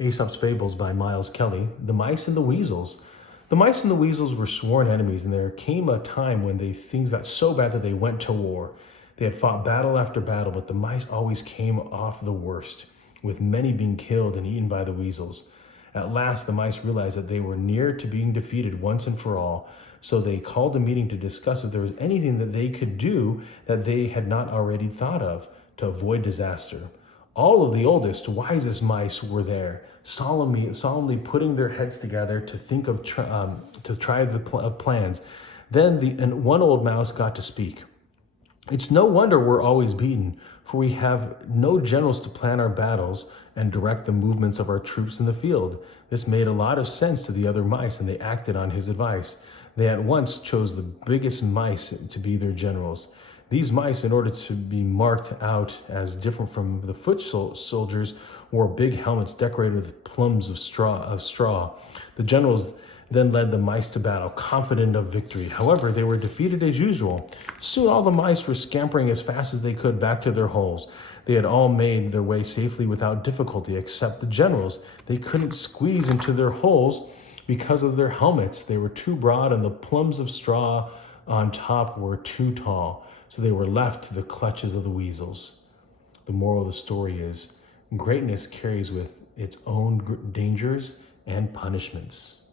Aesop's Fables by Miles Kelly, The Mice and the Weasels. The mice and the weasels were sworn enemies, and there came a time when things got so bad that they went to war. They had fought battle after battle, but the mice always came off the worst, with many being killed and eaten by the weasels. At last, the mice realized that they were near to being defeated once and for all, so they called a meeting to discuss if there was anything that they could do that they had not already thought of to avoid disaster. All of the oldest, wisest mice were there, solemnly putting their heads together to think of plans. Then one old mouse got to speak. It's no wonder we're always beaten, for we have no generals to plan our battles and direct the movements of our troops in the field. This made a lot of sense to the other mice, and they acted on his advice. They at once chose the biggest mice to be their generals. These mice, in order to be marked out as different from the foot soldiers, wore big helmets decorated with plumes of straw. The generals then led the mice to battle, confident of victory. However, they were defeated as usual. Soon all the mice were scampering as fast as they could back to their holes. They had all made their way safely without difficulty, except the generals. They couldn't squeeze into their holes because of their helmets. They were too broad, and the plumes of straw on top were too tall. So they were left to the clutches of the weasels. The moral of the story is, greatness carries with its own dangers and punishments.